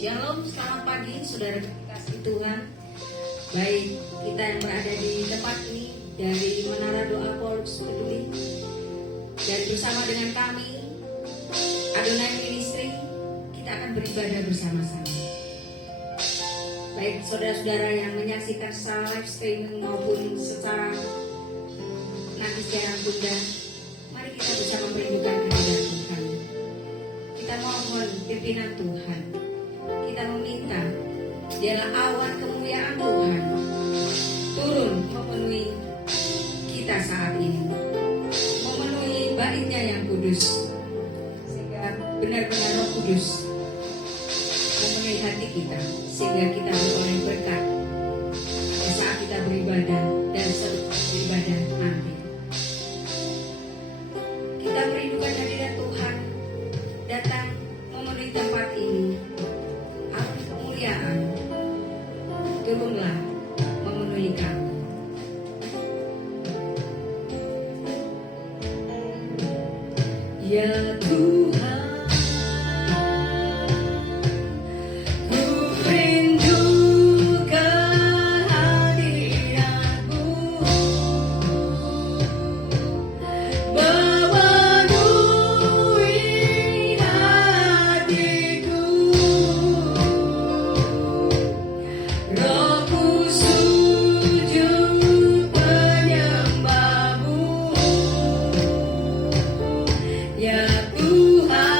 Shalom, selamat pagi saudara kekasih Tuhan. Baik kita yang berada di tempat ini dari Menara Doa Polus Peduli, dan bersama dengan kami Adonai Ministry, kita akan beribadah bersama-sama. Baik saudara-saudara yang menyaksikan secara live streaming maupun secara nanti siaran bunda, mari kita bersama merindukan kehadiran Tuhan. Kita mohon pimpinan Tuhan. Kita meminta dialah awan kemuliaan Tuhan turun memenuhi kita saat ini, memenuhi baitnya yang kudus, sehingga benar-benar Roh Kudus memenuhi hati kita, sehingga kita beroleh berkat pada saat kita beribadah dan setelah beribadah nanti. Kita merindukan hadirat Tuhan datang memenuhi tempat ini. Turunlah memenuhi kami. Ya Tuhan, ku rindukan hadirat-Mu, memenuhi hatiku. Rohku sujud menyembah-Mu, ya Tuhan.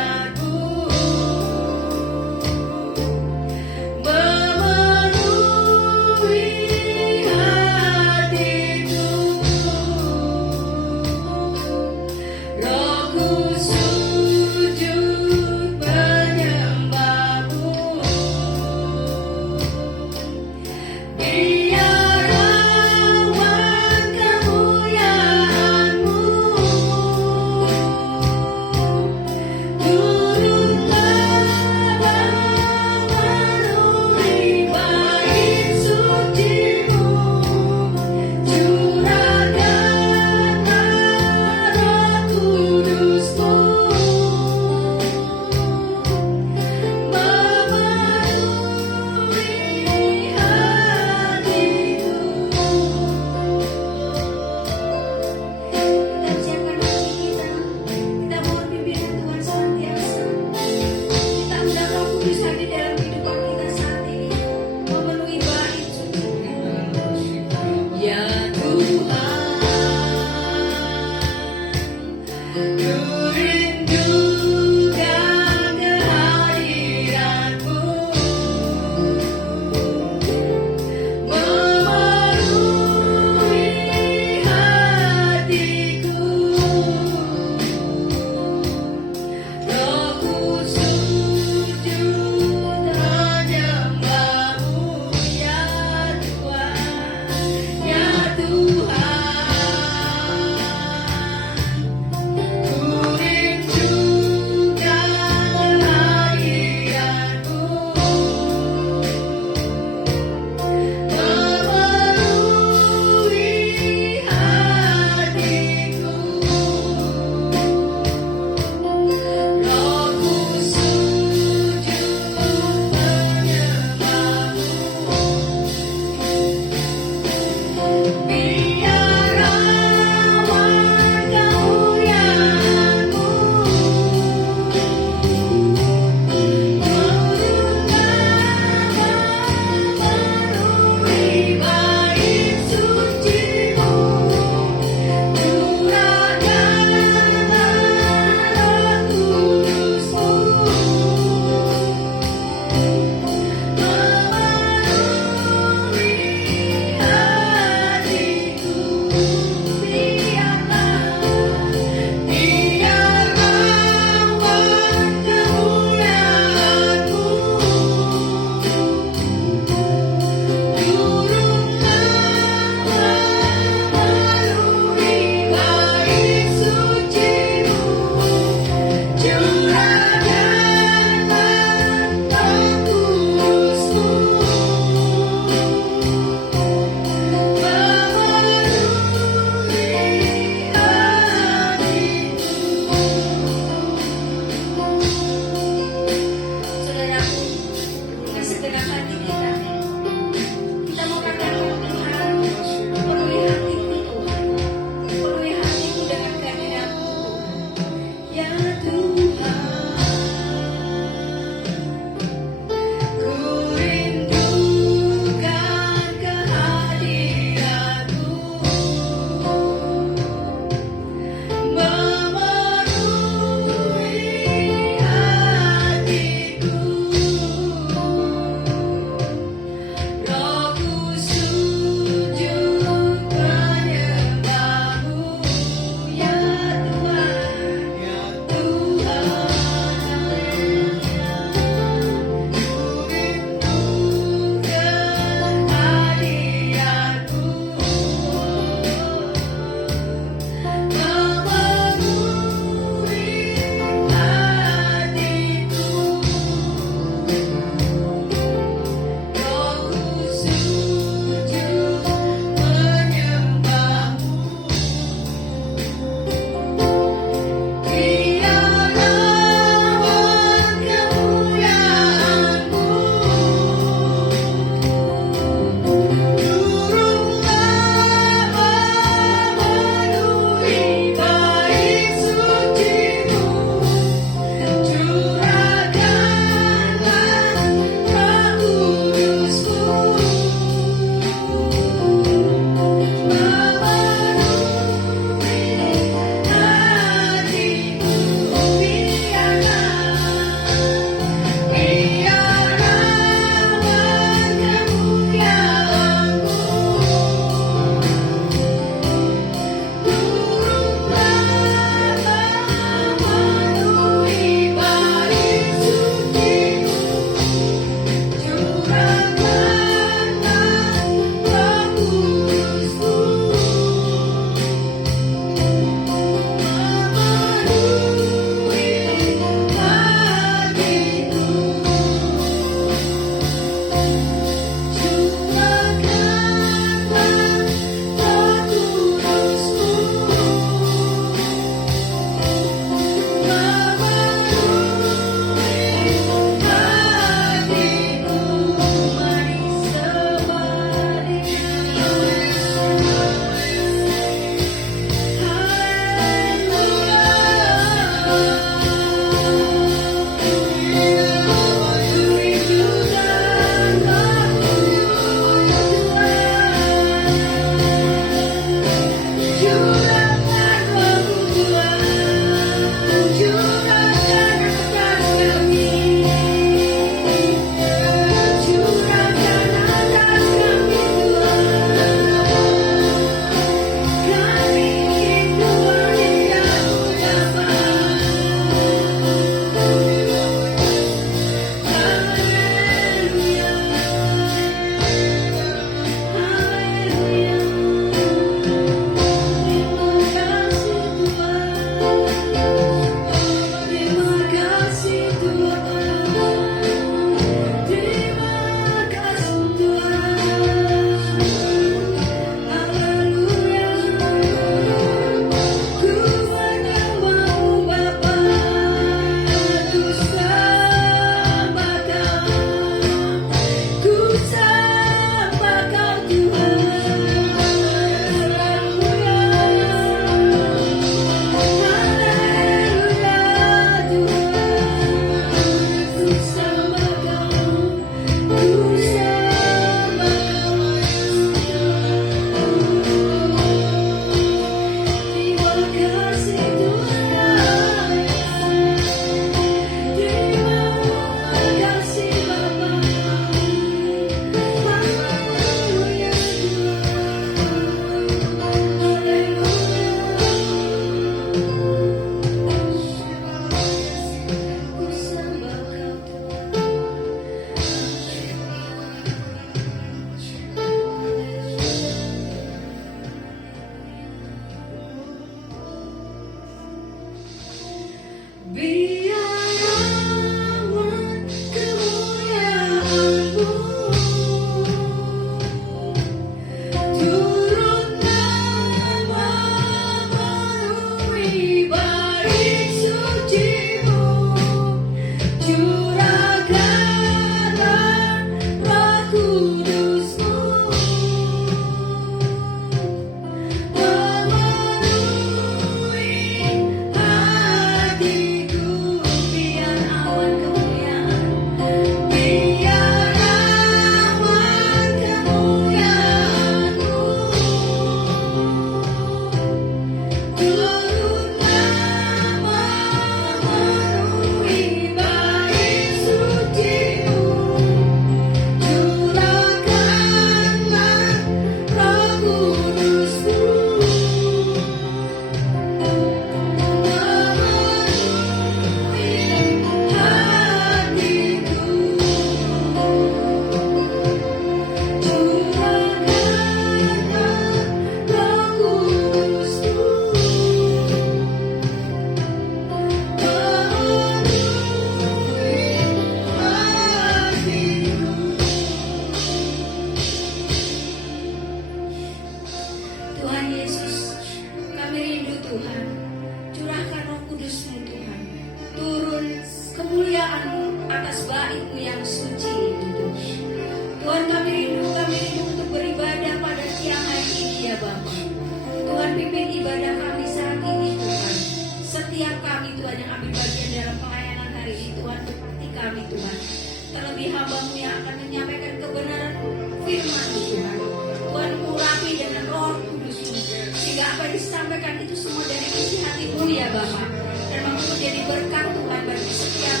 apa yang disampaikan itu semua dari isi hatimu ya Bapak. Dan mampu menjadi berkat Tuhan bagi setiap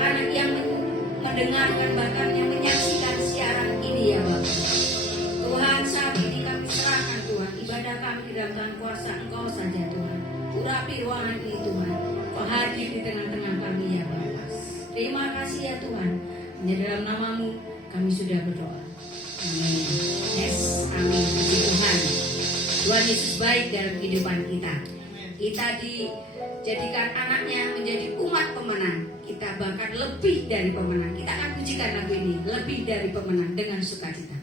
anak yang mendengarkan bahkan yang menyaksikan siaran ini ya Bapak. Tuhan, saat ini kami serahkan Tuhan ibadah kami di dalam tangan kuasa Engkau saja Tuhan. Urapi ruangan ini Tuhan. Kau hadir di tengah-tengah kami ya Bapak. Terima kasih ya Tuhan. Hanya dalam namamu kami sudah berdoa. Amin. Yes, amin. Puji Tuhan. Tuhan Yesus baik dalam kehidupan kita. Kita dijadikan anaknya menjadi umat pemenang. Kita bahkan lebih dari pemenang. Kita akan pujikan lagu ini, lebih dari pemenang dengan sukacita.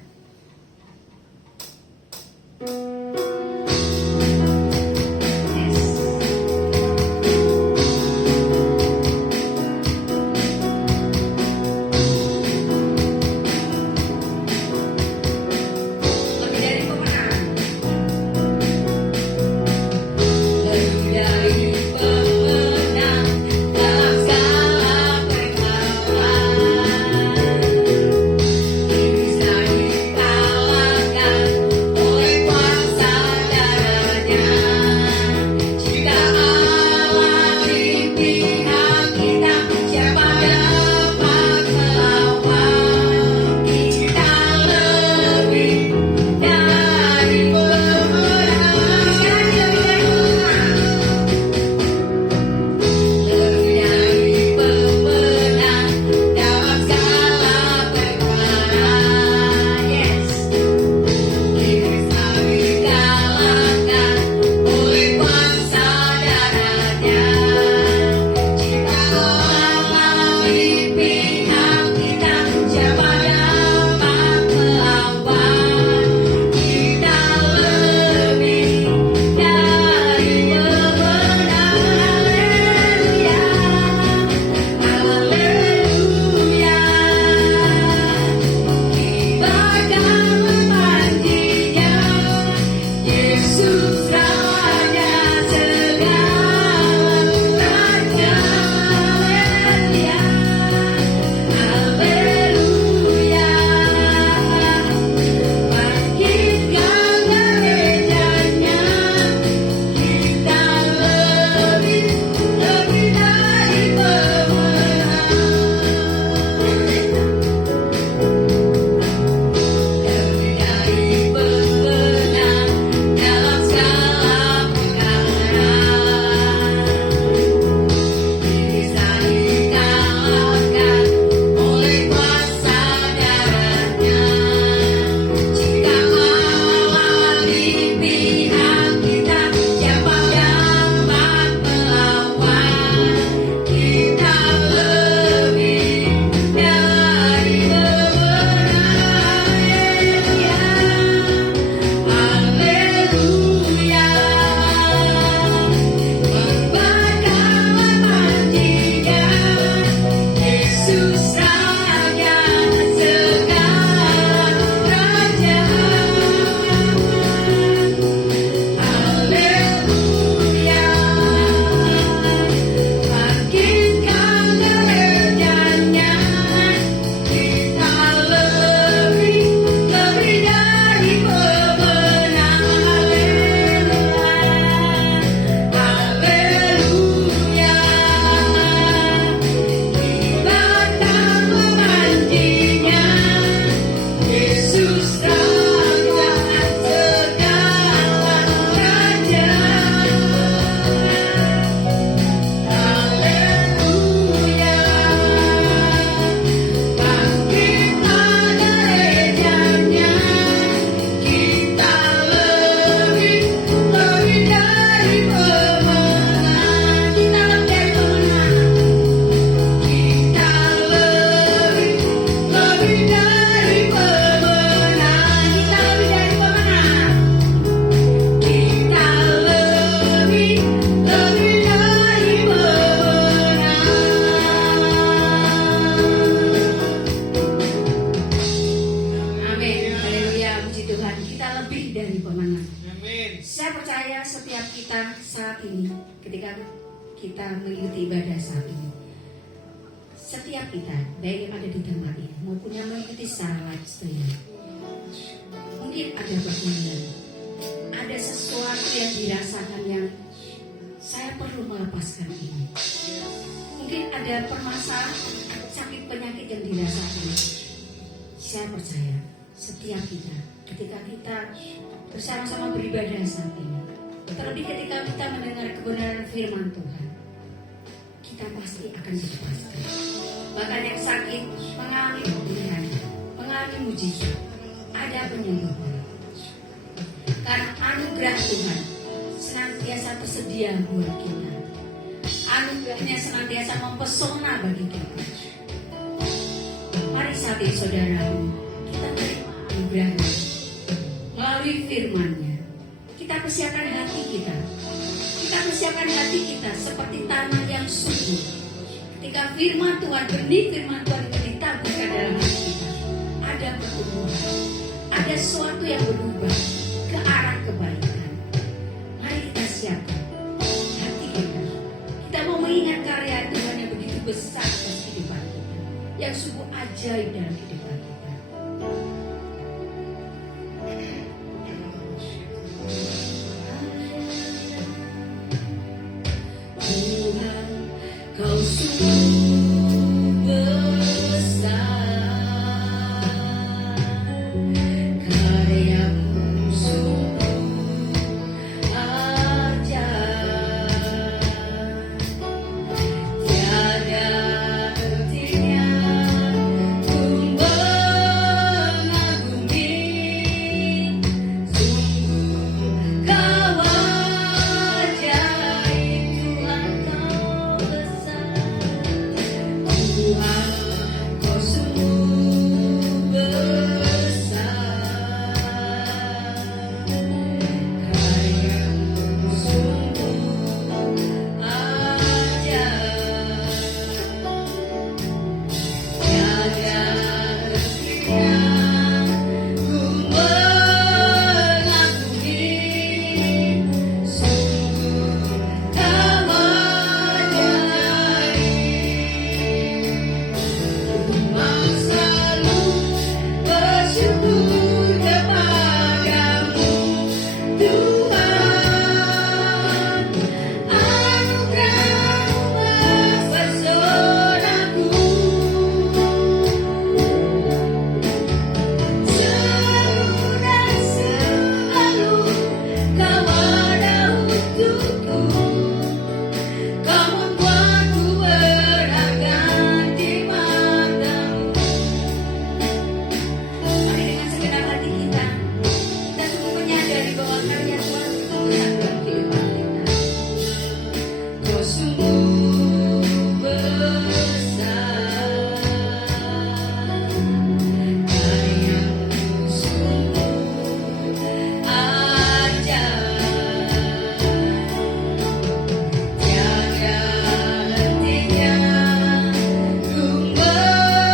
kita mengikuti ibadah saat ini. Setiap kita, baik yang ada di tempat ini maupun yang mengikuti secara live streaming, mungkin ada pergumulan, ada sesuatu yang dirasakan yang saya perlu melepaskan ini. Mungkin ada permasalahan sakit penyakit yang dirasakan. Saya percaya setiap kita ketika kita bersama-sama beribadah saat ini, terlebih ketika kita mendengar kebenaran firman Tuhan, kita pasti akan dilepaskan. Bahkan yang sakit mengalami pemulihan, mengalami mujizat, ada penyembuhan. Karena anugerah Tuhan senantiasa tersedia buat kita. Anugerahnya senantiasa mempesona bagi kita. Mari saat ini saudaraku, kita terima anugerahnya melalui firman-Nya. Kita persiapkan hati kita. Kita persiapkan hati kita seperti tanah yang subur. Ketika firman Tuhan, benih firman Tuhan itu ditaburkan dalam hati kita, ada pertumbuhan, ada sesuatu yang berubah ke arah kebaikan. Mari kita siapkan hati kita. Kita mau mengingat karya Tuhan yang begitu besar atas kehidupan kita, yang sungguh ajaib dalam kehidupan kita. Tuhan, Kau sungguh besar, karya-Mu sungguh ajaib, tiada hentinya ku mengagumi, sungguh Kau ajaib, Tuhan Kau besar, Tuhan Kau sungguh besar, karya-Mu sungguh ajaib, tiada hentinya ku mengagumi, sungguh Kau ajaib. Mau selalu bersyukur kepadamu, Tuhan. Anugerah-Mu mempesonaku, selalu dan selalu Kau ada untukku. Kau membuatku berharga di mata-Mu. Mari dengan segenap hati kita sungguh menyadari bahwa karya Tuhan itu besar dalam kehidupan kita. Kau sungguh besar, karya-Mu sungguh ajaib, tiada hentinya ku mengagumi,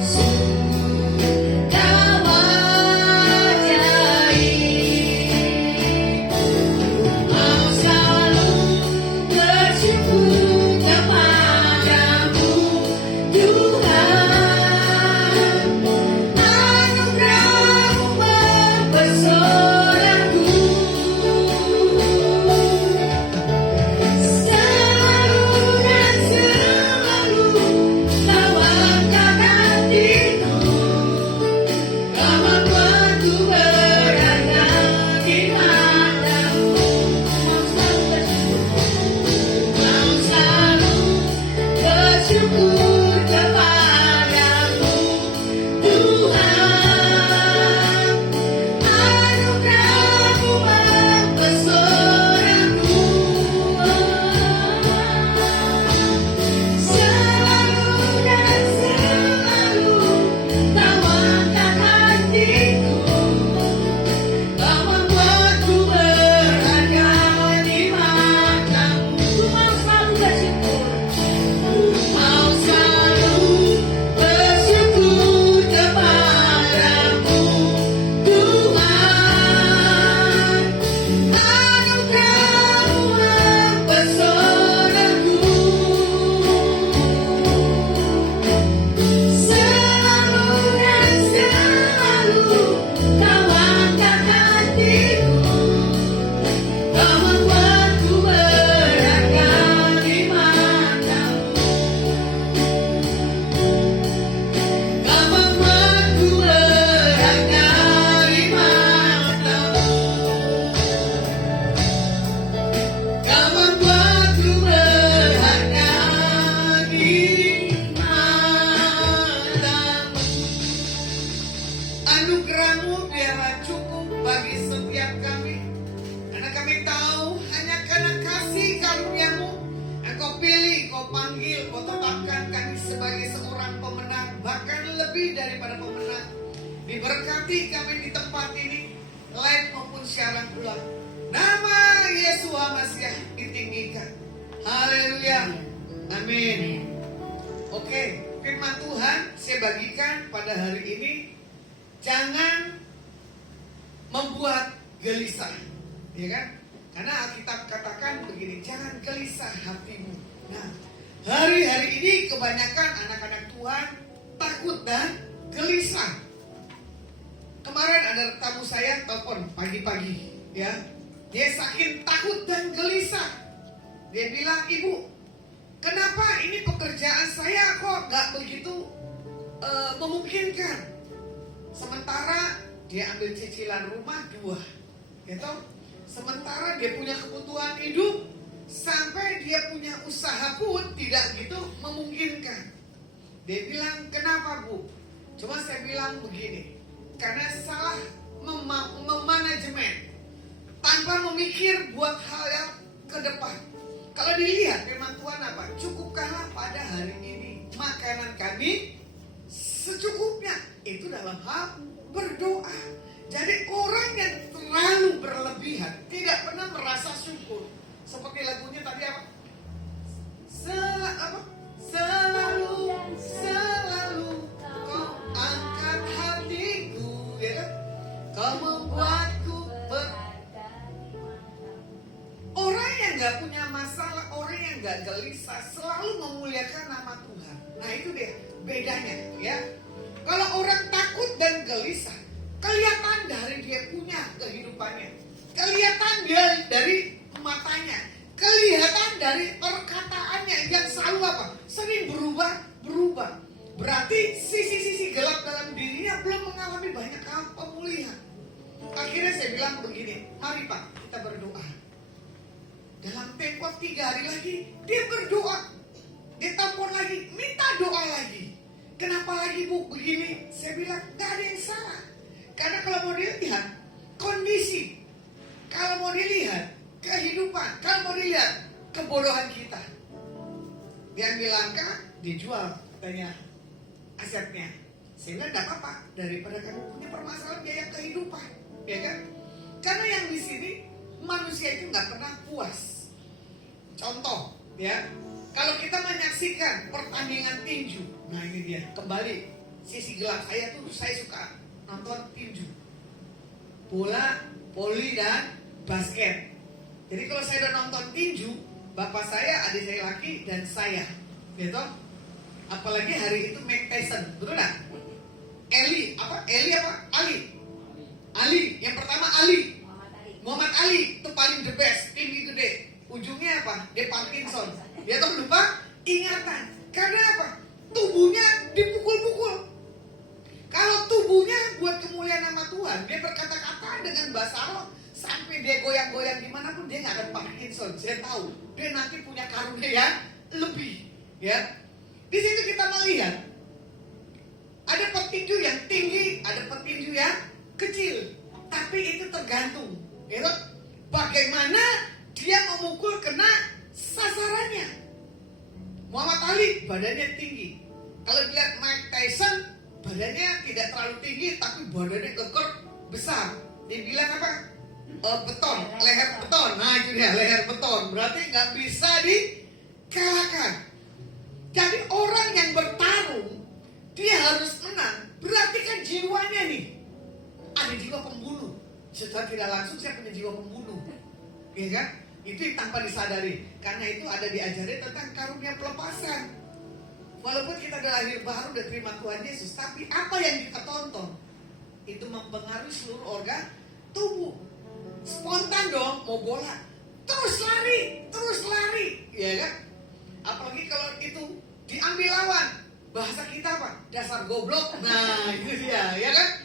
sungguh Kau ajaib. Anugerah-Mu biarlah cukup bagi setiap kami. Karena kami tahu hanya karena kasih karunia-Mu Engkau pilih, Kau panggil, Kau tetapkan kami sebagai seorang pemenang, bahkan lebih daripada pemenang. Diberkati kami di tempat ini, live maupun siaran ulang. Nama Yesus Masiah ditinggikan. Haleluya. Amin. Oke, firman Tuhan saya bagikan pada hari ini. Jangan membuat gelisah, ya kan? Karena Alkitab katakan begini, jangan gelisah hatimu. Nah, hari-hari ini kebanyakan anak-anak Tuhan takut dan gelisah. Kemarin ada tamu saya telepon pagi-pagi, ya. Dia saking takut dan gelisah. Dia bilang, "Ibu, kenapa ini pekerjaan saya kok gak begitu memungkinkan? Sementara dia ambil cicilan rumah 2, gitu. Sementara dia punya kebutuhan hidup, sampai dia punya usaha pun tidak gitu memungkinkan." Dia bilang, "Kenapa, Bu?" Cuma saya bilang begini, karena salah memanajemen, tanpa memikir buat hal yang ke depan. Kalau dilihat firman Tuhan apa? Cukupkanlah pada hari ini makanan kami secukupnya. Itu dalam hal berdoa. Jadi orang yang terlalu berlebihan tidak pernah merasa syukur. Seperti lagunya tadi apa? Selalu kau angkat hatiku, ya kan? Kau membuatku Orang yang gak punya masalah, orang yang gak gelisah, selalu memuliakan nama Tuhan. Nah itu dia bedanya, ya. Kalau orang takut dan gelisah, kelihatan dari dia punya kehidupannya, kelihatan dia dari matanya, kelihatan dari perkataannya yang selalu apa? Sering berubah. Berarti sisi-sisi gelap dalam dirinya belum mengalami banyak hal pemulihan. Akhirnya saya bilang begini, mari Pak kita berdoa. Dalam tempo 3 hari lagi dia berdoa, dia telepon lagi, minta doa lagi. Kenapa lagi Bu begini? Saya bilang gak ada yang salah. Karena kalau mau dilihat kondisi, kalau mau dilihat kehidupan, kalau mau dilihat kebodohan kita, diambil langkah, dijual katanya asetnya. Sehingga tidak apa-apa daripada kamu punya permasalahan biaya kehidupan, ya kan? Karena yang di sini manusia itu nggak pernah puas. Contoh, ya, kalau kita menyaksikan pertandingan tinju, nah ini dia kembali sisi gelap saya tuh, saya suka nonton tinju, bola, voli dan basket. Jadi kalau saya udah nonton tinju, bapak saya, adik saya laki dan saya, gitu. Apalagi hari itu Mike Tyson, betul nggak? Ali, yang pertama Ali. Muhammad Ali itu paling the best, tinggi gede. Ujungnya apa? Dia Parkinson. Dia tuh lupa ingatan. Karena apa? Tubuhnya dipukul-pukul. Kalau tubuhnya buat kemuliaan nama Tuhan, dia berkata-kata dengan bahasa Arab sampai dia goyang-goyang gimana pun dia nggak akan Parkinson. Saya tahu dia nanti punya karunia yang lebih, ya. Di situ kita melihat ada petinju yang tinggi, ada petinju yang kecil, tapi itu tergantung, ya, bagaimana dia memukul kena sasarannya. Muhammad Ali badannya tinggi. Kalau dilihat Mike Tyson, badannya tidak terlalu tinggi, tapi badannya kekar besar. Dibilang apa? Beton, leher beton. Nah itu dia, leher beton. Berarti nggak bisa dikalahkan. Jadi orang yang bertarung, dia harus menang. Berarti kan jiwanya nih, ada jiwa pembunuh. Setelah tidak langsung saya punya jiwa pembunuh, ya kan? Itu tanpa disadari. Karena itu ada diajari tentang karunia pelepasan. Walaupun kita udah lahir baru, udah terima Tuhan Yesus, tapi apa yang kita tonton itu mempengaruhi seluruh organ tubuh. Spontan dong, mau bola, terus lari, ya kan? Apalagi kalau itu diambil lawan, bahasa kita apa? Dasar goblok. Nah itu dia, ya kan?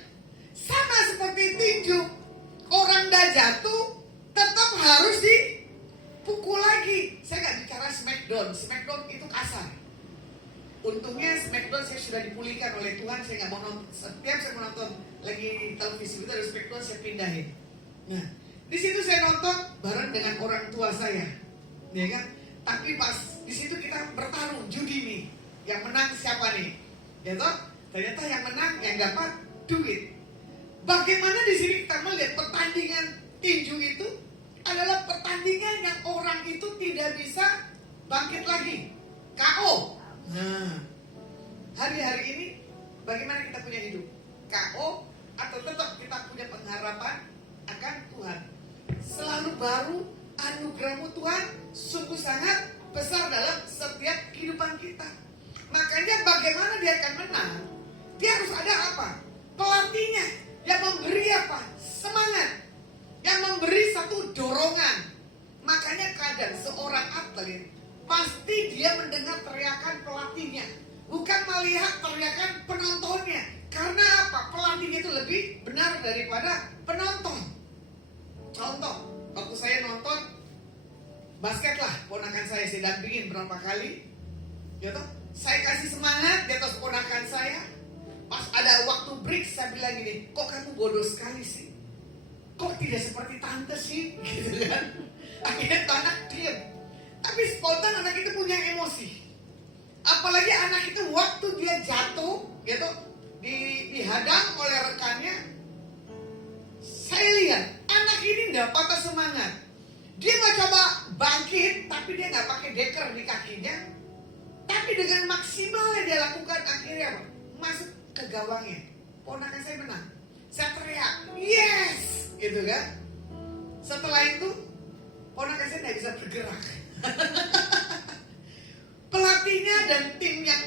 Sama seperti tinju, orang dah jatuh, tetap harus dipukul lagi. Saya nggak bicara smackdown itu kasar. Untungnya Smackdown saya sudah dipulihkan oleh Tuhan. Saya nggak mau nonton. Setiap saya mau nonton lagi televisi itu ada Smackdown, saya pindahin. Nah, di situ saya nonton bareng dengan orang tua saya, ya kan? Tapi pas di situ kita bertarung judi nih, yang menang siapa nih? Ya toh? Ternyata yang menang yang dapat duit. Bagaimana di sini kita melihat pertandingan tinju itu adalah pertandingan yang orang itu tidak bisa bangkit lagi, KO. Nah, hari-hari ini bagaimana kita punya hidup? KO atau tetap kita punya pengharapan akan Tuhan? Selalu baru anugerah-Mu Tuhan sungguh sangat besar dalam setiap kehidupan kita. Makanya bagaimana dia akan menang? Dia harus ada apa? Pelatihnya yang memberi apa? Semangat, yang memberi satu dorongan. Makanya kadang seorang atlet pasti dia mendengar teriakan pelatihnya, bukan melihat teriakan penontonnya. Karena apa? Pelatihnya itu lebih benar daripada penonton. Contoh, waktu saya nonton basket lah, ponakan saya dampingin berapa kali, ya toh? Saya kasih semangat di atas ponakan saya. Pas ada waktu break saya bilang gini, kok kamu bodoh sekali sih? Kok tidak seperti tante sih? Gitu kan? Akhirnya tuh anak diam. Tapi spontan anak itu punya emosi. Apalagi anak itu waktu dia jatuh, gitu, dihadang oleh rekannya. Saya lihat anak ini nggak patah semangat. Dia nggak coba bangkit, tapi dia nggak pakai deker di kakinya. Tapi dengan maksimal yang dia lakukan akhirnya apa? Masuk ke gawangnya. Ponakan saya menang. Saya teriak, yes, gitu kan? Setelah itu ponakan saya nggak bisa bergerak. Pelatihnya dan tim yang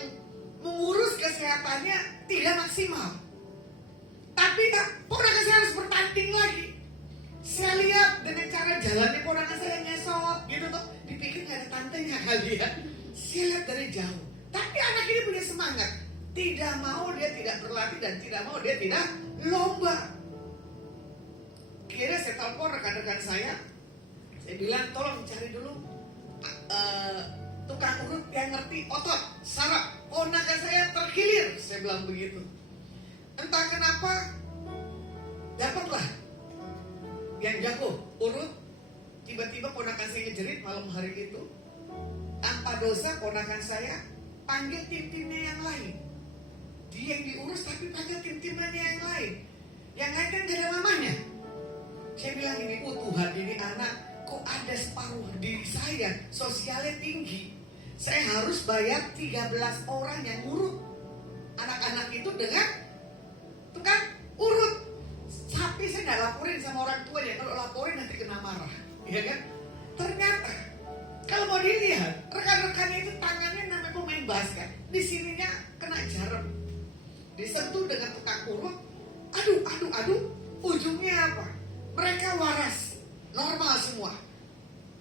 mengurus kesehatannya tidak maksimal. Tapi ponakan saya harus bertanding lagi. Saya lihat dengan cara jalannya ponakan saya ngesot gitu tuh, dipikir nggak ada tantenya kali ya. Saya lihat dari jauh. Tapi anak ini punya semangat. Tidak mau dia tidak berlatih dan tidak mau dia tidak lomba. Kira saya telepon rekan-rekan saya. Saya bilang tolong cari dulu tukang urut yang ngerti otot, saraf. Ponakan saya terkilir. Saya bilang begitu. Entah kenapa dapatlah yang jago urut. Tiba-tiba ponakan saya ngejerit malam hari itu. Tanpa dosa ponakan saya panggil tim-timnya yang lain. Dia yang diurus tapi panggil tim-timnya yang lain. Yang lain kan gak ada mamanya. Saya bilang ini, Tuhan ini anak kok ada separuh diri saya, sosialnya tinggi. Saya harus bayar 13 orang yang urut anak-anak itu dengan tukang urut. Tapi saya gak laporin sama orang tuanya. Kalau laporin nanti kena marah, ya kan? Ternyata kalau mau dilihat, rekan-rekannya itu tangannya namanya pemain basket. Di sininya kena jarum. Disentuh dengan tukang urut. Aduh. Ujungnya apa? Mereka waras. Normal semua.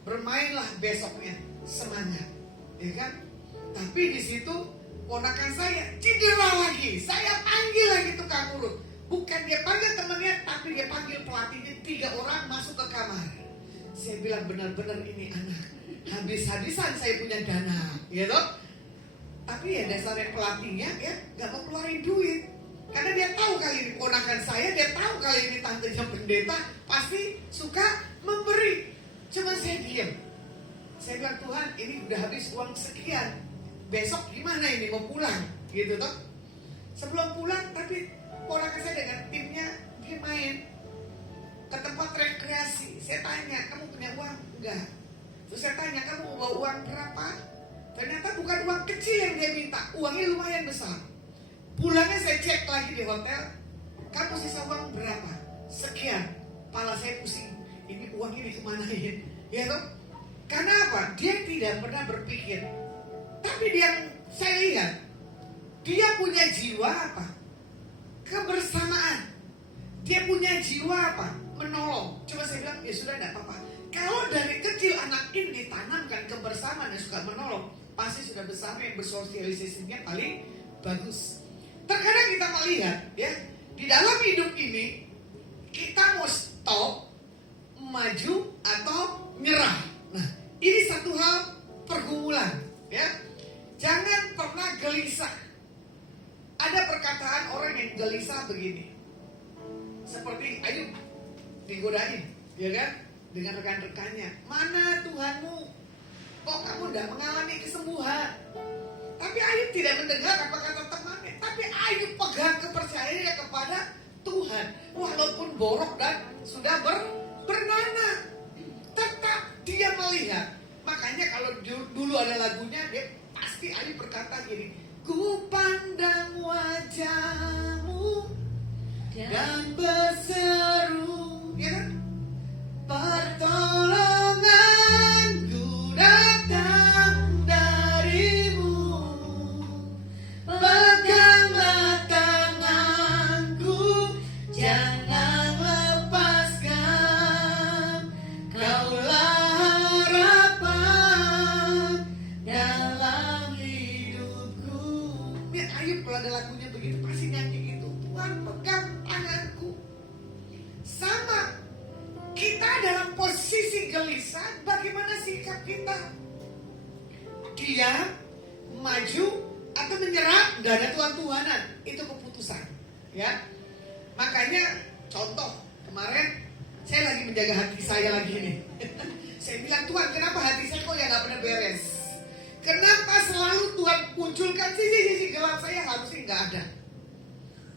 Bermainlah besoknya. Semangat. Ya kan? Tapi di situ ponakan saya cedera lagi. Saya panggil lagi tukang urut. Bukan dia panggil temannya, tapi dia panggil pelatihnya. 3 orang masuk ke kamar. Saya bilang benar-benar ini anak habis-habisan saya punya dana, ya toh? Tapi ya dasarnya pelatihnya ya nggak mau keluarin duit, karena dia tahu kali ini ponakan saya, dia tahu kali ini tantenya pendeta pasti suka memberi. Cuma saya diam. Saya bilang Tuhan ini udah habis uang sekian, besok gimana ini mau pulang, gitu toh? Sebelum pulang tapi ponakan saya dengan timnya dia main ke tempat rekreasi. Saya tanya, kamu punya uang? Enggak. Terus saya tanya, kamu mau bawa uang berapa? Ternyata bukan uang kecil yang dia minta, uangnya lumayan besar. Pulangnya saya cek lagi di hotel, kamu sisa uang berapa? Sekian. Kepala saya pusing, ini uang ini kemanain? Ya toh? Karena apa? Dia tidak pernah berpikir. Tapi dia, saya lihat, dia punya jiwa apa? Kebersamaan. Dia punya jiwa apa? Menolong. Coba saya bilang, ya sudah tidak apa-apa. Kalau dari kecil anak ini ditanamkan kebersamaan dan suka menolong, pasti sudah besar yang bersosialisasinya paling bagus. Terkadang kita melihat ya, di dalam hidup ini kita mau stop, maju atau nyerah. Nah, ini satu hal pergumulan ya. Jangan pernah gelisah seperti Ayub digodain, ya kan? Dengan rekan-rekannya. Mana Tuhanmu? Kok kamu tidak mengalami kesembuhan? Tapi Ayub tidak mendengar apa kata temannya. Tapi Ayub pegang kepercayaannya kepada Tuhan. Walaupun borok dan sudah bernanah, tetap dia melihat. Makanya kalau dulu ada lagunya, dia pasti Ayub berkata gini, ku pandang wajahmu dan berseru, ya kan? Pertolonganku datang darimu, peganglah tanganku, jangan lepaskan, kaulah harapan dalam hidupku. Ini Ayub kalau ada lagunya begitu pasti nyanyi gitu, Tuhan pegang tanganku. Sama kita dalam posisi gelisah, bagaimana sikap kita? Diam, maju, atau menyerah? Tidak ada Tuhan-Tuhanan. Itu keputusan, ya. Makanya contoh kemarin saya lagi menjaga hati saya lagi nih. Saya bilang, Tuhan, kenapa hati saya kok ya nggak pernah beres? Kenapa selalu Tuhan munculkan sisi-sisi gelap saya harusnya nggak ada?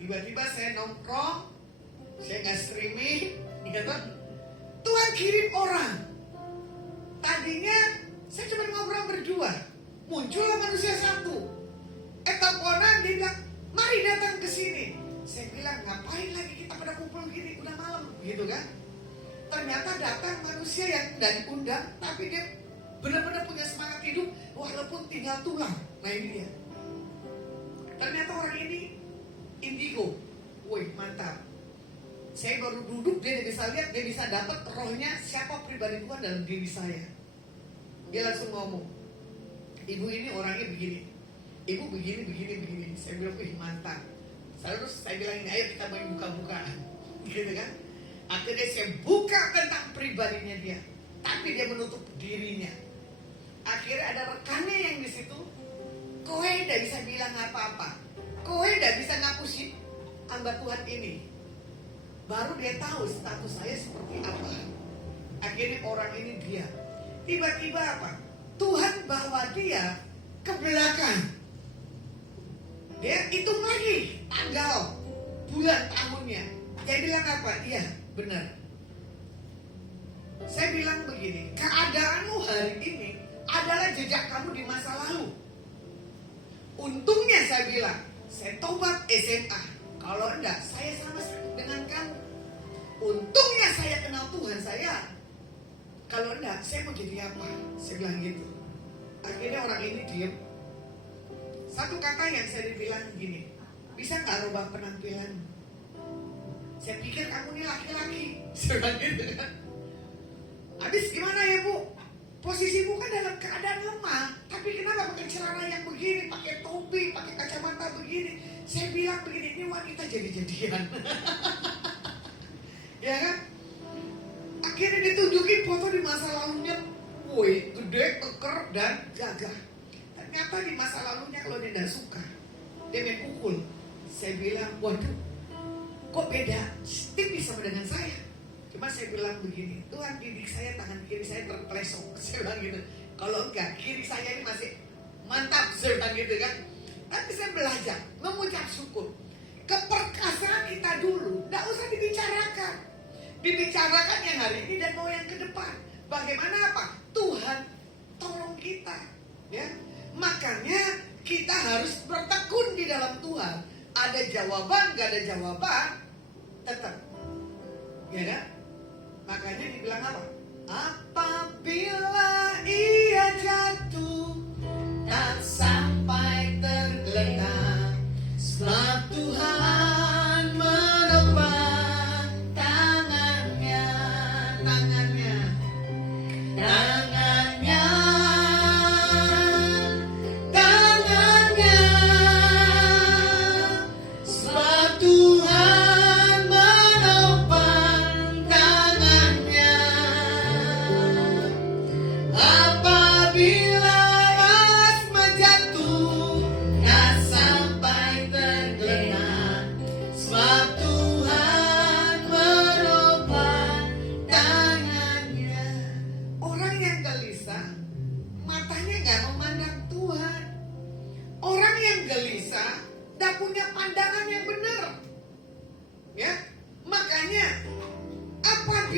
Tiba-tiba saya nongkrong, saya nggak streaming, gitu. Tuhan kirim orang. Tadinya saya cuma ngobrol berdua, muncullah manusia satu. Teleponan, dia bilang, mari datang ke sini. Saya bilang, ngapain lagi kita pada kumpul gini, udah malam, gitu kan? Ternyata datang manusia yang tidak diundang, tapi dia benar-benar punya semangat hidup, walaupun tinggal tulang. Nah ini dia. Ternyata orang ini indigo. Woi, mantap. Saya baru duduk, dia bisa lihat, dia bisa dapat rohnya siapa pribadi Tuhan dalam diri saya. Dia langsung ngomong, ibu ini orangnya begini, ibu begini. Saya bilang, wih mantap. Terus saya bilang ini, ayo kita main buka-bukaan, gitu kan? Akhirnya saya buka tentang pribadinya dia, tapi dia menutup dirinya. Akhirnya ada rekannya yang di situ, kowe tidak bisa bilang apa-apa, kowe tidak bisa ngapusin hamba Tuhan ini. Baru dia tahu status saya seperti apa. Akhirnya orang ini diam. Tiba-tiba apa? Tuhan bawa dia ke belakang. Dia hitung lagi tanggal, bulan, tahunnya. Dia bilang apa? Iya, benar. Saya bilang begini, keadaanmu hari ini adalah jejak kamu di masa lalu. Untungnya saya bilang, saya tobat SMA. Kalau enggak, saya sama dengan kamu. Untungnya saya kenal Tuhan saya. Kalau enggak, saya mau jadi apa? Saya bilang gitu. Akhirnya orang ini diam. Satu kata yang saya bilang gini, bisa nggak rubah penampilan? Saya pikir kamu ini laki-laki. Saya bilang gitu kan. Habis gimana ya Bu? Posisimu kan dalam keadaan lemah, tapi kenapa pakai celana yang begini, pakai topi, pakai kacamata begini? Saya bilang begini, ini wanita jadi-jadian. Ya kan? Akhirnya ditunjukin foto di masa lalunya, woi, gede, keker, dan gagah. Ternyata di masa lalunya kalau dia tidak suka, dia main pukul. Saya bilang, waduh, kok beda? Tipis sama dengan saya. Cuma saya bilang begini, Tuhan didik saya, tangan kiri saya terpelesok. Saya bilang gitu. Kalau enggak, kiri saya ini masih mantap. Saya bilang gitu kan. Tapi saya belajar mengucap syukur. Keperkasaan kita dulu, tidak usah dibicarakan. Dibicarakan yang hari ini dan mau yang ke depan. Bagaimana apa? Tuhan tolong kita. Ya, makanya kita harus bertekun di dalam Tuhan. Ada jawaban, gak ada jawaban, tetap. Ya kan? Makanya dibilang apa? Apabila ia jatuh, tak sampai tergeletak, sebab Tuhan menopang tangannya, sebab Tuhan menopang tangannya.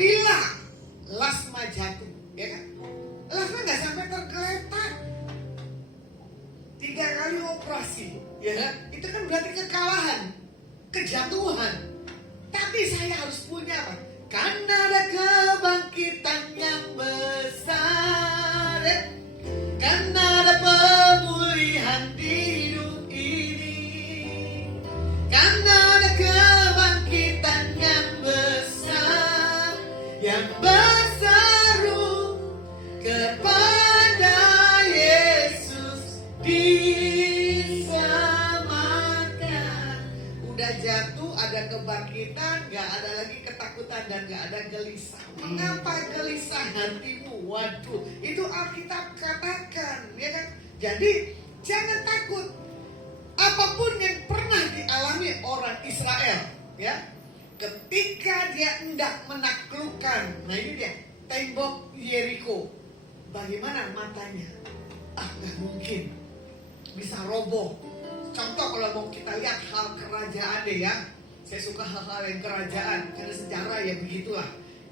bila Lasma jatuh, ya kan? Lasma nggak sampai tergeletak, 3 kali operasi, ya kan? Itu kan berarti kekalahan, kejatuhan. Tapi saya harus punya apa? Karena ada kebangkitan yang besar, ya? Karena ada pemulihan di hidup ini, karena ada kebangkitan yang besar, yang berseru kepada Yesus diselamatkan. Udah jatuh, ada kebangkitan, gak ada lagi ketakutan dan gak ada gelisah. Mengapa gelisah hatimu? Waduh, itu Alkitab katakan, ya kan? Jadi jangan takut. Apapun yang pernah dialami orang Israel, ya, ketika dia hendak menaklukkan, nah ini dia, tembok Yeriko, bagaimana matanya? Gak mungkin bisa roboh. Contoh kalau mau kita lihat hal kerajaan deh ya, saya suka hal-hal yang kerajaan karena sejarah ya begitulah.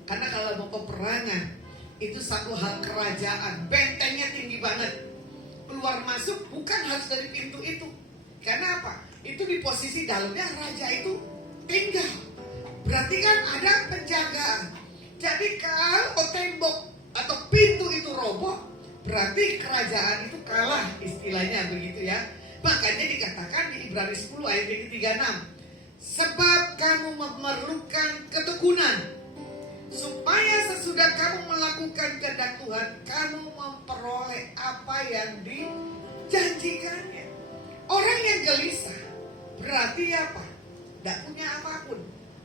Karena kalau mau peperangan itu satu hal kerajaan, bentengnya tinggi banget, keluar masuk bukan harus dari pintu itu. Karena apa? Itu di posisi dalamnya raja itu tinggal. Berarti kan ada penjagaan. Jadi kalau tembok atau pintu itu roboh, berarti kerajaan itu kalah, istilahnya begitu ya. Makanya dikatakan di Ibrani 10 ayat 36, sebab kamu memerlukan ketekunan, supaya sesudah kamu melakukan kehendak Tuhan, kamu memperoleh apa yang dijanjikannya. Orang yang gelisah berarti apa? Tidak punya apapun.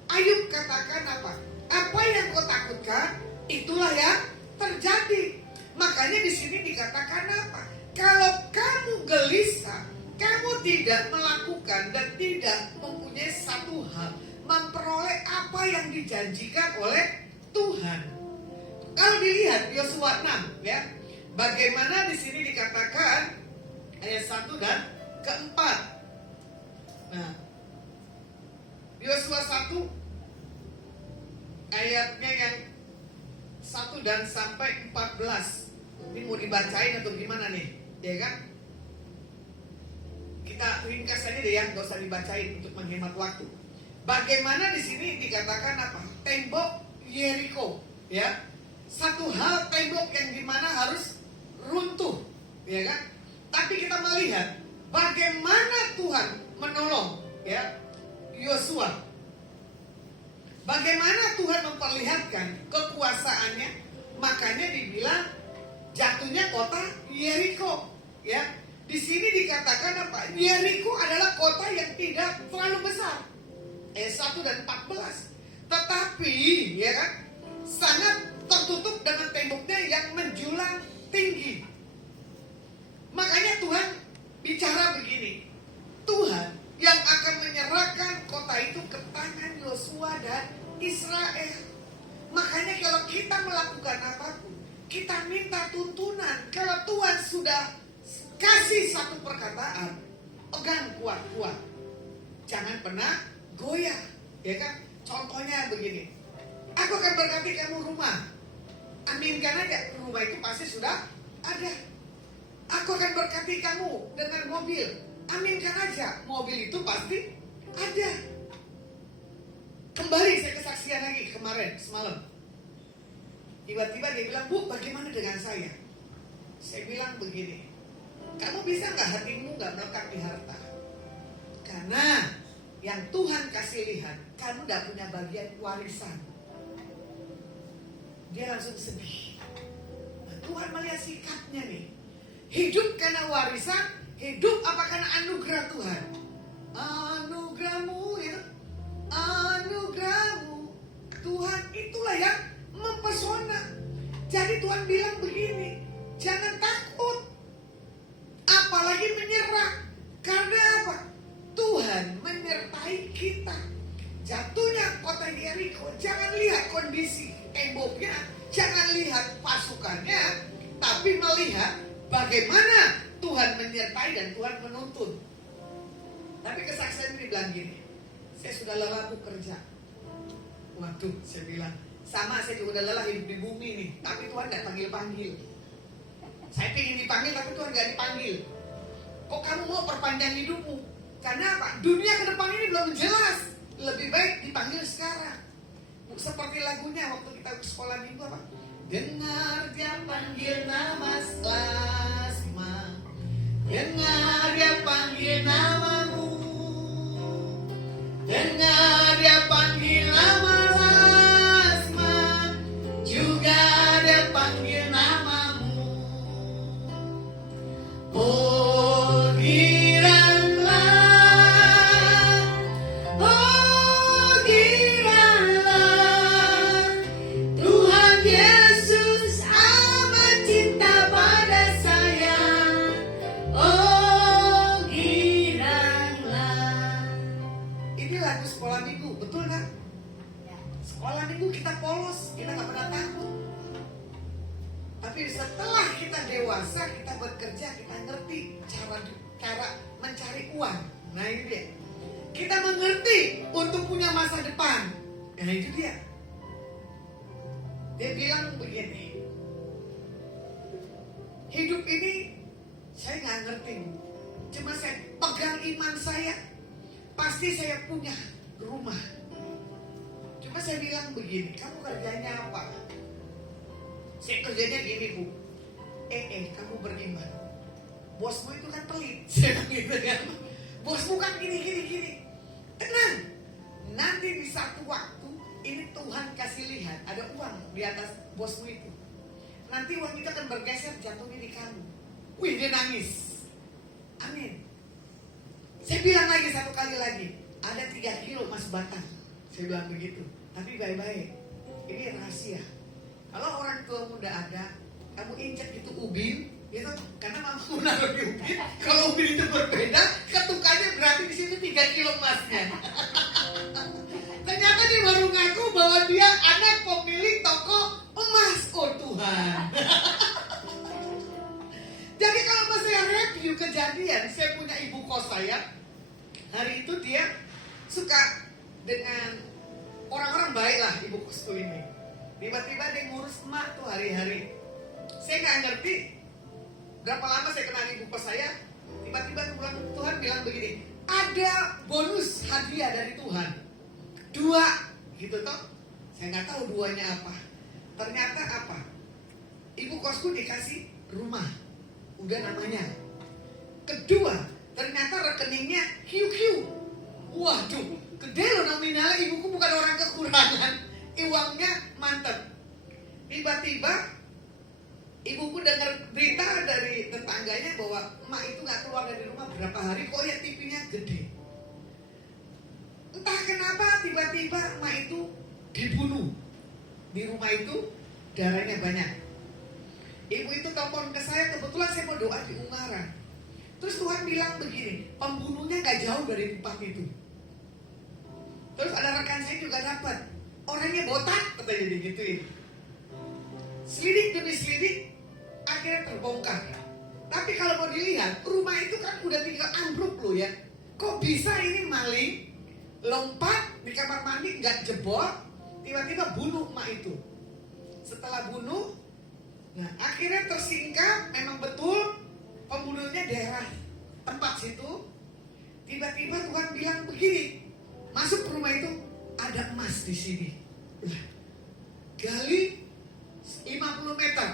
Ayub katakan apa? Apa yang kau takutkan, itulah yang terjadi. Makanya di sini dikatakan apa? Kalau kamu gelisah, kamu tidak melakukan dan tidak mempunyai satu hal, memperoleh apa yang dijanjikan oleh Tuhan. Kalau dilihat Yosua 6 ya, bagaimana di sini dikatakan ayat 1 dan keempat. Nah, Yosua 1 ayatnya yang 1 dan sampai 14. Ini mau dibacain atau gimana nih? Ya kan? Kita ringkas aja deh ya, gak usah dibacain untuk menghemat waktu. Bagaimana di sini dikatakan apa? Tembok Yeriko, ya, satu hal tembok yang dimana harus runtuh, ya kan? Tapi kita melihat bagaimana Tuhan menolong, ya, Yosua. Bagaimana Tuhan memperlihatkan kekuasaannya, makanya dibilang jatuhnya kota Yeriko, ya. Di sini dikatakan apa? Yeriko adalah kota yang tidak terlalu besar. 1 dan 14. Tetapi ya kan, sangat tertutup dengan temboknya yang menjulang tinggi. Makanya Tuhan bicara begini, Tuhan yang akan menyerahkan kota itu ke tangan Yosua dan Israel. Makanya kalau kita melakukan apapun, kita minta tuntunan. Kalau Tuhan sudah kasih satu perkataan, pegang kuat-kuat, jangan pernah goyah, ya kan? Contohnya begini, aku akan berkati kamu rumah, aminkan aja, rumah itu pasti sudah ada. Aku akan berkati kamu dengan mobil, aminkan aja, mobil itu pasti ada. Kembali saya kesaksian lagi kemarin, semalam. Tiba-tiba dia bilang, Bu, bagaimana dengan saya? Saya bilang begini, kamu bisa gak hatimu gak melekat di harta? Karena yang Tuhan kasih lihat, kamu gak punya bagian warisan. Dia langsung sedih. Nah, Tuhan melihat sikapnya nih. Hidup karena warisan, hidup apa karena anugerah Tuhan? Anugerahmu ya, anugerahmu Tuhan, itulah yang mempesona. Jadi Tuhan bilang begini, jangan takut, apalagi menyerah. Karena apa? Tuhan menyertai kita. Jatuhnya kota Yeriko, jangan lihat kondisi temboknya, jangan lihat pasukannya, tapi melihat bagaimana Tuhan menyertai dan Tuhan menuntun. Tapi kesaksian ini bilang gini, saya sudah lelah bekerja. Waduh, saya bilang, Sama, saya juga udah lelah hidup di bumi nih, tapi Tuhan gak panggil-panggil. Saya pengen dipanggil, tapi Tuhan gak dipanggil. Kok kamu mau perpanjang hidupmu? Karena apa? Dunia ke depan ini belum jelas. Lebih baik dipanggil sekarang. Seperti lagunya waktu kita ke sekolah minggu apa? Dengar dia panggil nama Lasma, dengar dia panggil namamu, dengar dia panggil nama Lasma, juga dia panggil namamu. Oh giranglah, oh giranglah, Tuhan Yesus amat cinta pada saya. Oh giranglah. Ini lagu sekolah minggu, betul nggak? Sekolah minggu kita polos, kita nggak pernah takut. Tapi setelah kita dewasa, kita bekerja, kita ngerti cara mencari uang. Nah ini dia. Kita mengerti untuk punya masa depan. Nah itu dia. Dia bilang begini, hidup ini saya nggak ngerti. Cuma saya pegang iman saya, pasti saya punya rumah. Cuma saya bilang begini, kamu kerjanya apa? Saya kerjanya gini bu. Kamu beriman. Bosmu itu kan pelit. Saya bilang gitu kan. Bosmu kan gini. Tenang. Nanti di satu waktu ini Tuhan kasih lihat ada uang di atas bosmu itu. Nanti uang itu akan bergeser jatuhnya di kamu. Wih dia nangis. Amin. Saya bilang lagi satu kali lagi, ada 3 kilo emas batang. Saya bilang begitu. Tapi baik-baik. Ini rahasia. Kalau orang tua muda ada, kamu injak itu ubin, itu karena mampu naruh di ubin. Kalau ubin itu berbeda, ketukannya berarti di situ 3 kilo emasnya. Ternyata dia baru ngaku bahwa dia anak pemilik toko emas. Oh Tuhan. Jadi kalau saya review kejadian, saya punya ibu kos saya. Hari itu dia suka dengan orang-orang baik lah ibu kosku ini. Tiba-tiba dia ngurus emak tuh hari-hari. Saya nggak ngerti berapa lama saya kenal ibu kos saya. Tiba-tiba Tuhan bilang begini, ada bonus hadiah dari Tuhan 2 gitu toh. Saya nggak tahu 2-nya apa. Ternyata apa? Ibu kosku dikasih rumah, udah namanya. Kedua, ternyata rekeningnya QQ. Waduh, gede loh nominalnya. Ibuku bukan orang kekurangan, uangnya mantep. Tiba-tiba ibuku dengar berita dari tetangganya bahwa emak itu nggak keluar dari rumah berapa hari, kok ya TV-nya gede. Entah kenapa tiba-tiba emak itu dibunuh. Di rumah itu darahnya banyak. Ibu itu telepon ke saya, kebetulan saya mau doa di Ungaran. Terus Tuhan bilang begini, pembunuhnya gak jauh dari tempat itu. Terus ada rekan saya juga dapat, orangnya botak, katanya digituin. Selidik demi selidik, akhirnya terbongkar. Tapi kalau mau dilihat, rumah itu kan udah tinggal ambruk loh ya. Kok bisa ini maling lompat di kamar mandi gak jebol, tiba-tiba bunuh emak itu. Setelah bunuh, nah akhirnya tersingkap, memang betul pembunuhnya daerah tempat situ. Tiba-tiba Tuhan bilang begini, masuk ke rumah itu ada emas di sini. Gali 50 meter,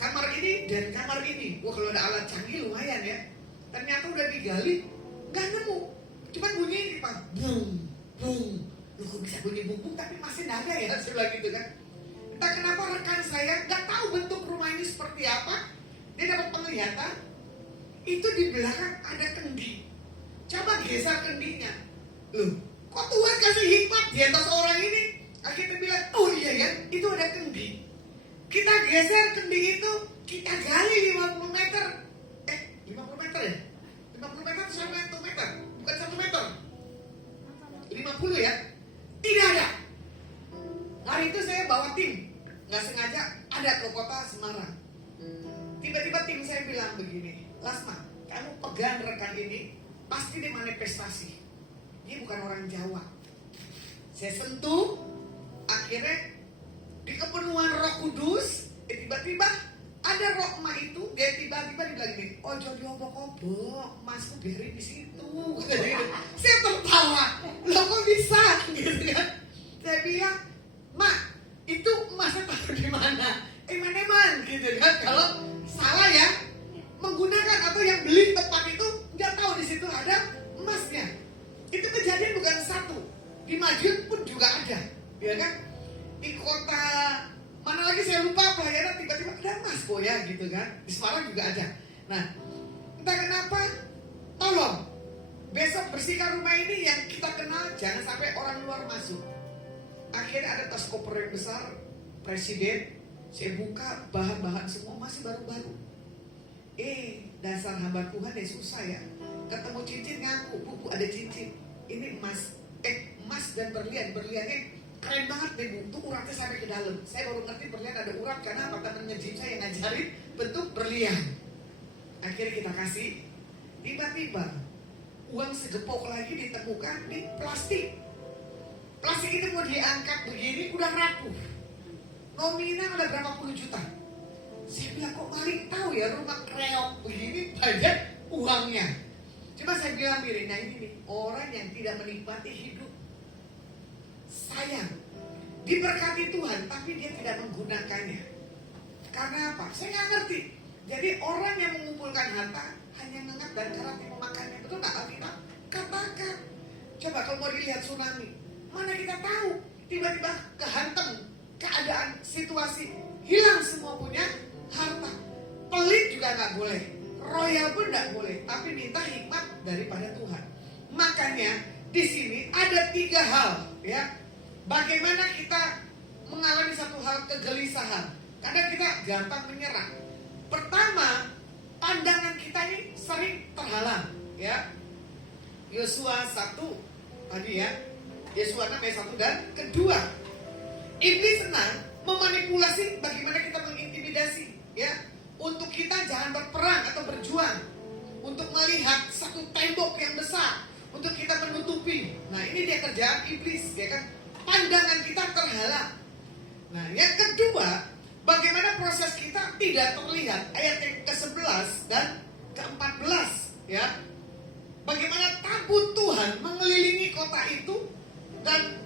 kamar ini dan kamar ini. Wah kalau ada alat canggih lumayan ya. Ternyata udah digali, nggak nemu. Cuman bunyi ini pak, bung, bung. Loh kok bisa bunyi bung tapi masih ada ya, saya bilang gitu kan. Entah kenapa rekan saya nggak tahu bentuk rumah ini seperti apa. Dia dapat penglihatan, itu di belakang ada kendi. Coba geser kendinya. Loh, kok Tuhan kasih hikmat di atas orang ini? Akhirnya bilang, oh iya ya, itu ada kendi. Kita geser kendi itu, kita gali 50 meter. 50 meter ya? 50 meter sampai 1 meter, bukan 1 meter. 50 ya? Tidak ada. Hari itu saya bawa tim, nggak sengaja ada ke kota Semarang. Tiba-tiba tim saya bilang begini, Lasma, kamu pegang rekan ini, pasti dia manifestasi. Dia bukan orang Jawa. Saya sentuh, akhirnya di kepenuhan Roh Kudus, tiba-tiba ada roh emak itu, dia tiba-tiba dibilang gini, ojo diobok-obok, masku biarin di situ. Saya tertawa, lo kok bisa? Gitu kan? Saya bilang, mak, itu emasnya taruh di mana? Eman-eman, gitu kan? Kalau salah ya, menggunakan atau yang beli tempat itu nggak tahu di situ ada emasnya. Itu kejadian bukan satu, di Madiun pun juga ada, ya kan? Di kota mana lagi saya lupa pelayanan tiba-tiba ada emas kok ya gitu kan. Di Semarang juga ada. Nah, entah kenapa, tolong besok bersihkan rumah ini yang kita kenal, jangan sampai orang luar masuk. Akhirnya ada tas koper yang besar, presiden, saya buka bahan-bahan semua masih baru-baru. Dasar hamba Tuhan ya susah ya. Ketemu cincin ngaku, bu ada cincin. Ini emas, emas dan berliannya keren banget deh bu, tuh uratnya sampai ke dalam. Saya baru ngerti berlian ada urat karena apa? Temen nge-gym saya yang ngajarin bentuk berlian. Akhirnya kita kasih, tiba-tiba uang segepok lagi ditemukan di plastik. Plastik itu mau diangkat begini udah rapuh. Nominal ada berapa puluh juta. Saya bilang kok maling tahu ya rumah kreok begini banyak uangnya. Cuma saya bilang nah ini nih, orang yang tidak menikmati hidup. Sayang, diberkati Tuhan, tapi dia tidak menggunakannya. Karena apa? Saya nggak ngerti. Jadi orang yang mengumpulkan harta hanya menganggap dan cara memakannya. Betul nggak Alkitab? Katakan. Coba kalau mau dilihat tsunami, mana kita tahu? Tiba-tiba kehantam keadaan situasi, hilang semua punya harta. Pelit juga nggak boleh, royal pun nggak boleh, tapi minta hikmat daripada Tuhan. Makanya di sini ada 3 hal ya. Bagaimana kita mengalami satu hal kegelisahan. Kadang kita gampang menyerah. Pertama, pandangan kita ini sering terhalang ya. Yosua 1 tadi ya. Yosua 6 ayat 1 dan kedua, iblis senang memanipulasi bagaimana kita mengintimidasi ya. Untuk kita jangan berperang atau berjuang, untuk melihat satu tembok yang besar, untuk kita menutupi. Nah ini dia kerjaan iblis ya kan. Pandangan kita terhalang. Nah yang kedua, bagaimana proses kita tidak terlihat. Ayat yang ke-11 dan ke-14 ya. Bagaimana tabut Tuhan mengelilingi kota itu dan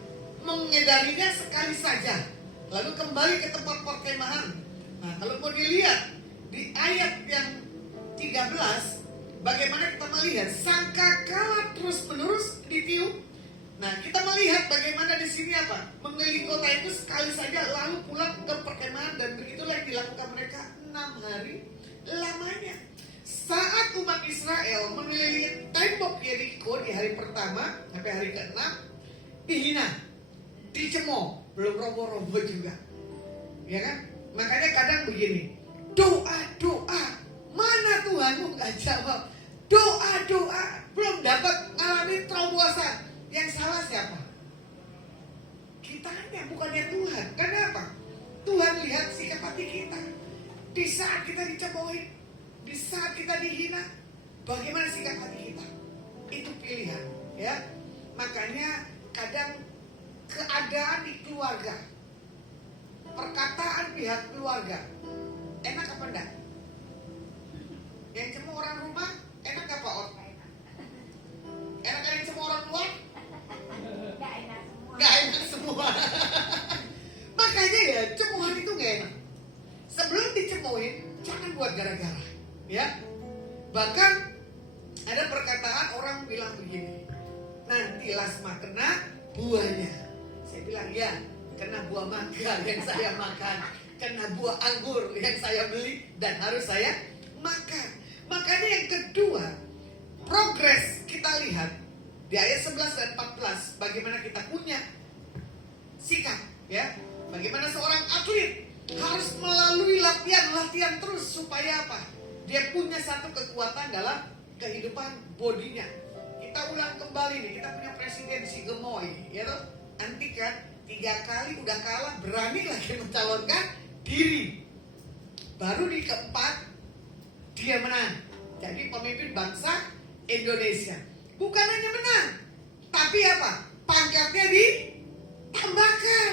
mengedarinya sekali saja, lalu kembali ke tempat perkemahan. Nah kalau mau dilihat di ayat yang 13, bagaimana kita melihat sangkakala terus menerus ditiup. Nah kita melihat bagaimana di sini apa? Mengelilingi kota itu sekali saja lalu pulang ke perkemahan, dan begitulah yang dilakukan mereka 6 hari lamanya. Saat umat Israel mengelilingi tembok Yeriko di hari pertama sampai hari ke-6, dihina, dicemooh, belum roboh-roboh juga, ya kan? Makanya kadang begini, doa, mana Tuhanmu nggak jawab? Doa, belum dapat ngalamin terobosan. Yang salah siapa? Kitanya, bukannya Tuhan. Kenapa? Tuhan lihat sikap hati kita. Di saat kita dicemoohin, di saat kita dihina, bagaimana sikap hati kita? Itu pilihan, ya. Makanya kadang keadaan di keluarga, perkataan pihak keluarga, enak apa enggak? Yang cemooh orang rumah, enak apa Ot? Enak yang cemooh orang luar? Gak enak semua. Makanya ya, cemoohan itu gak enak. Sebelum dicemoohin, jangan buat gara-gara, ya. Bahkan ada perkataan orang bilang begini, nanti lasma kena buahnya. Saya bilang ya, kena buah mangga yang saya makan, kena buah anggur yang saya beli dan harus saya makan. Makanya yang kedua, progres kita lihat di ayat 11 dan 14, bagaimana kita punya sikap, ya. Bagaimana seorang atlet harus melalui latihan terus supaya apa? Dia punya satu kekuatan dalam kehidupan bodinya. Kita ulang kembali nih, kita punya presiden si gemoy, ya toh? Nanti kan 3 kali udah kalah, berani lagi mencalonkan diri. Baru di keempat dia menang. Jadi pemimpin bangsa Indonesia. Bukan hanya menang, tapi apa? Pangkatnya ditambahkan.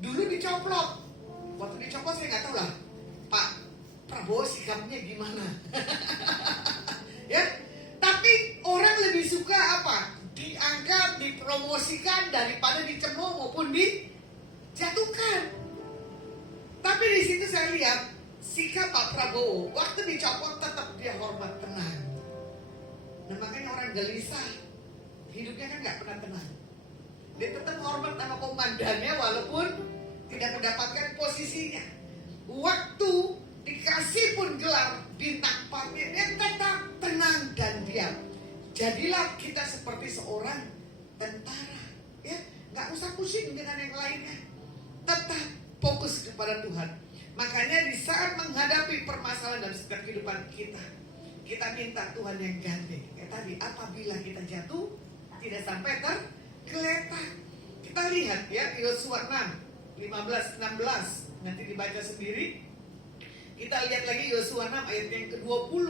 Dulu dicoplok, sikapnya gimana. Ya, tapi orang lebih suka apa? Diangkat, dipromosikan daripada dicemooh maupun dijatuhkan. Tapi di situ saya lihat sikap Pak Prabowo waktu dicopot tetap dia hormat, tenang. Nah makanya orang gelisah, hidupnya kan nggak pernah tenang. Dia tetap hormat sama komandannya walaupun tidak mendapatkan posisinya. Waktu dikasih pun gelar bintang partai, dia tetap tenang dan diam. Jadilah kita seperti seorang tentara, ya, nggak usah pusing dengan yang lainnya. Tetap fokus kepada Tuhan. Makanya di saat menghadapi permasalahan dalam setiap kehidupan kita, kita minta Tuhan yang ganti. Kayak tadi, apabila kita jatuh, tidak sampai tergeletak. Kita lihat ya, Yosua 6, 15, 16. Nanti dibaca sendiri. Kita lihat lagi Yosua 6 ayat yang ke-20.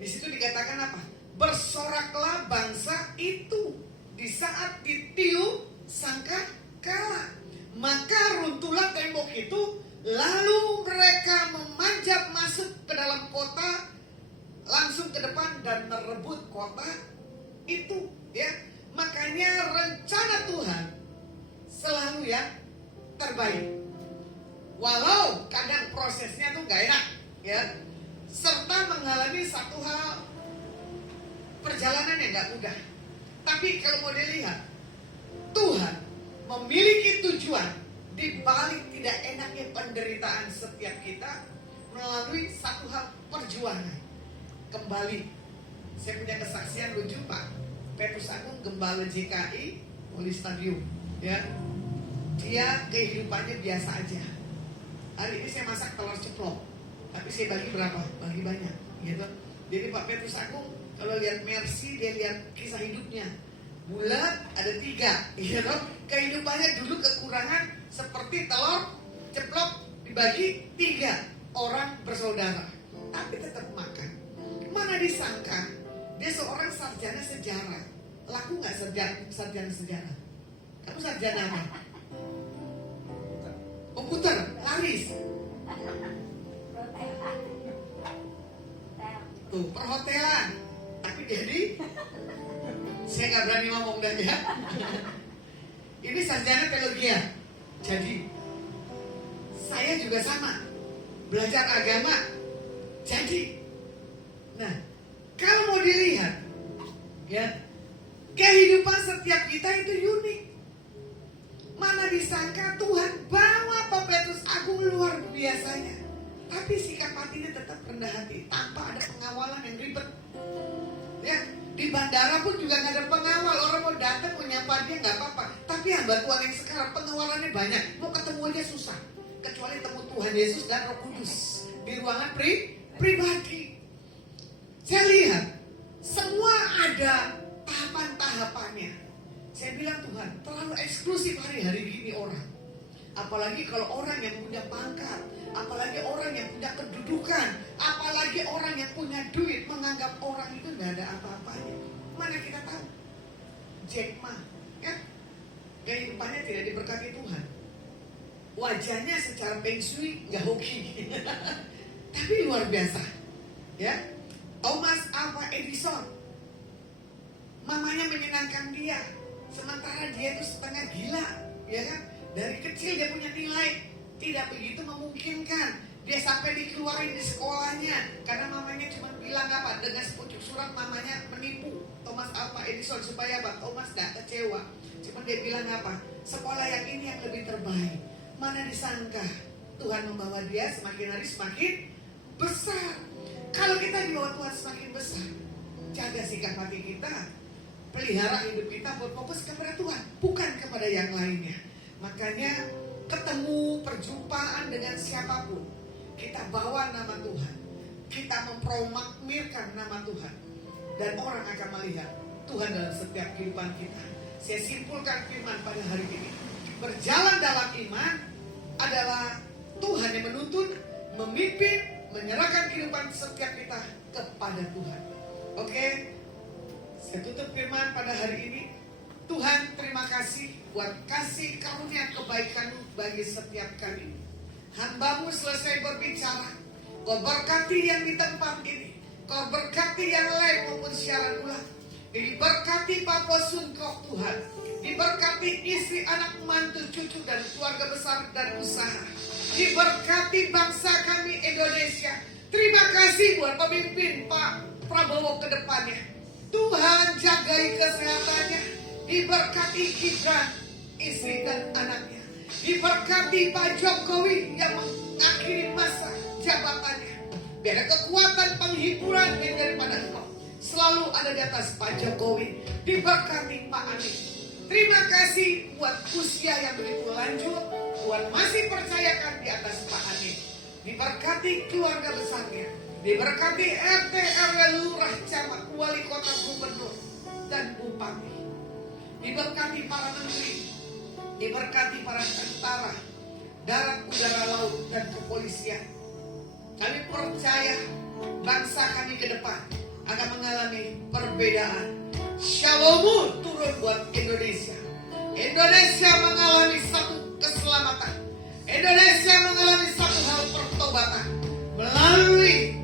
Di situ dikatakan apa? Bersoraklah bangsa itu di saat ditiup sangkakala. Maka runtuhlah tembok itu, lalu mereka memanjat masuk ke dalam kota, langsung ke depan dan merebut kota itu. Ya, makanya rencana Tuhan selalu yang terbaik. Walau kadang prosesnya tuh gak enak, ya, serta mengalami satu hal perjalanan yang gak mudah. Tapi kalau mau dilihat, Tuhan memiliki tujuan di balik tidak enaknya penderitaan setiap kita melalui satu hal perjuangan. Kembali, saya punya kesaksian lucu Pak Petrus Agung, Gembala JKI Muli Stadium, ya. Dia kehidupannya biasa aja. Hari ini saya masak telur ceplok, tapi saya bagi berapa? Bagi banyak, gitu. Jadi Pak Petrus Agung kalau lihat Mercy, dia lihat kisah hidupnya. Bulat ada 3, gitu. Kehidupannya dulu kekurangan seperti telur ceplok dibagi 3 orang bersaudara, tapi tetap makan. Mana disangka dia seorang sarjana sejarah. Laku nggak sarjana sejarah? Kamu sarjana apa? Komputer, laris. Tuh, perhotelan. Tapi jadi saya nggak berani ngomong dah ya. Ini sarjana teologi. Jadi saya juga sama, belajar agama. Jadi, nah, kalau mau dilihat, ya, kehidupan setiap kita itu unik. Mana disangka Tuhan bawa Pak Petrus Agung luar biasanya, tapi sikap hatinya tetap rendah hati, tanpa ada pengawalan yang ribet. Ya, di bandara pun juga nggak ada pengawal. Orang mau datang mau nyapa dia nggak apa-apa. Tapi hamba Tuhan yang sekarang pengawalannya banyak, mau ketemu aja susah. Kecuali temu Tuhan Yesus dan Roh Kudus di ruangan pribadi. Saya lihat semua ada tahapan-tahapannya. Saya bilang Tuhan terlalu eksklusif hari-hari gini orang. Apalagi kalau orang yang punya pangkat, apalagi orang yang punya kedudukan, apalagi orang yang punya duit, menganggap orang itu nggak ada apa-apanya. Mana kita tahu Jack Ma, ya, kehidupannya tidak diberkati Tuhan. Wajahnya secara feng shui nggak hoki, tapi luar biasa, ya. Thomas Alva Edison, mamanya menyenangkan dia, sementara dia itu setengah gila, ya kan? Dari kecil dia punya nilai tidak begitu memungkinkan. Dia sampai dikeluarin di sekolahnya karena mamanya cuma bilang apa, dengan sepucuk surat mamanya menipu Thomas Alva Edison supaya apa? Thomas gak kecewa. Cuma dia bilang apa? Sekolah yang ini yang lebih terbaik. Mana disangka Tuhan membawa dia semakin hari semakin besar. Kalau kita dibawa Tuhan semakin besar, jaga sikap hati kita, pelihara hidup kita berfokus kepada Tuhan, bukan kepada yang lainnya. Makanya ketemu perjumpaan dengan siapapun, kita bawa nama Tuhan, kita memproklamirkan nama Tuhan, dan orang akan melihat Tuhan dalam setiap kehidupan kita. Saya simpulkan firman pada hari ini, berjalan dalam iman adalah Tuhan yang menuntun, memimpin, menyerahkan kehidupan setiap kita kepada Tuhan. Oke, saya tutup firman pada hari ini. Tuhan, terima kasih buat kasih karunia kebaikan-Mu bagi setiap kami. Hamba-Mu selesai berbicara, Kau berkati yang di tempat ini. Kau berkati yang lain maupun siaran ulang. Diberkati Papa Sungkok Tuhan. Diberkati istri, anak, mantu, cucu, dan keluarga besar dan usaha. Diberkati bangsa kami Indonesia. Terima kasih buat pemimpin Pak Prabowo ke depannya. Tuhan jagai kesehatannya. Diberkati Gibran, istri dan anaknya. Diberkati Pak Jokowi yang mengakhiri masa jabatannya. Biar kekuatan penghiburan yang daripada Engkau selalu ada di atas Pak Jokowi. Diberkati Pak Anies. Terima kasih buat usia yang begitu lanjut, buat masih percayakan di atas Pak Anies. Diberkati keluarga besarnya. Diberkati RT, RW, lurah, camat, wali kota, gubernur, dan bupati. Diberkati para menteri. Diberkati para tentara, darat, udara, laut, dan kepolisian. Kami percaya bangsa kami ke depan akan mengalami perbedaan. Shalom turun buat Indonesia. Indonesia mengalami satu keselamatan. Indonesia mengalami satu hal pertobatan. Melalui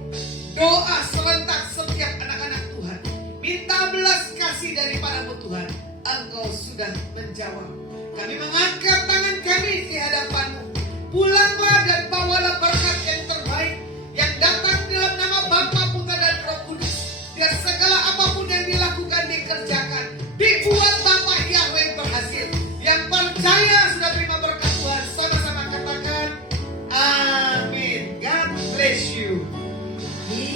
doa serentak setiap anak-anak Tuhan. Minta belas kasih daripadamu Tuhan. Engkau sudah menjawab. Kami mengangkat tangan kami di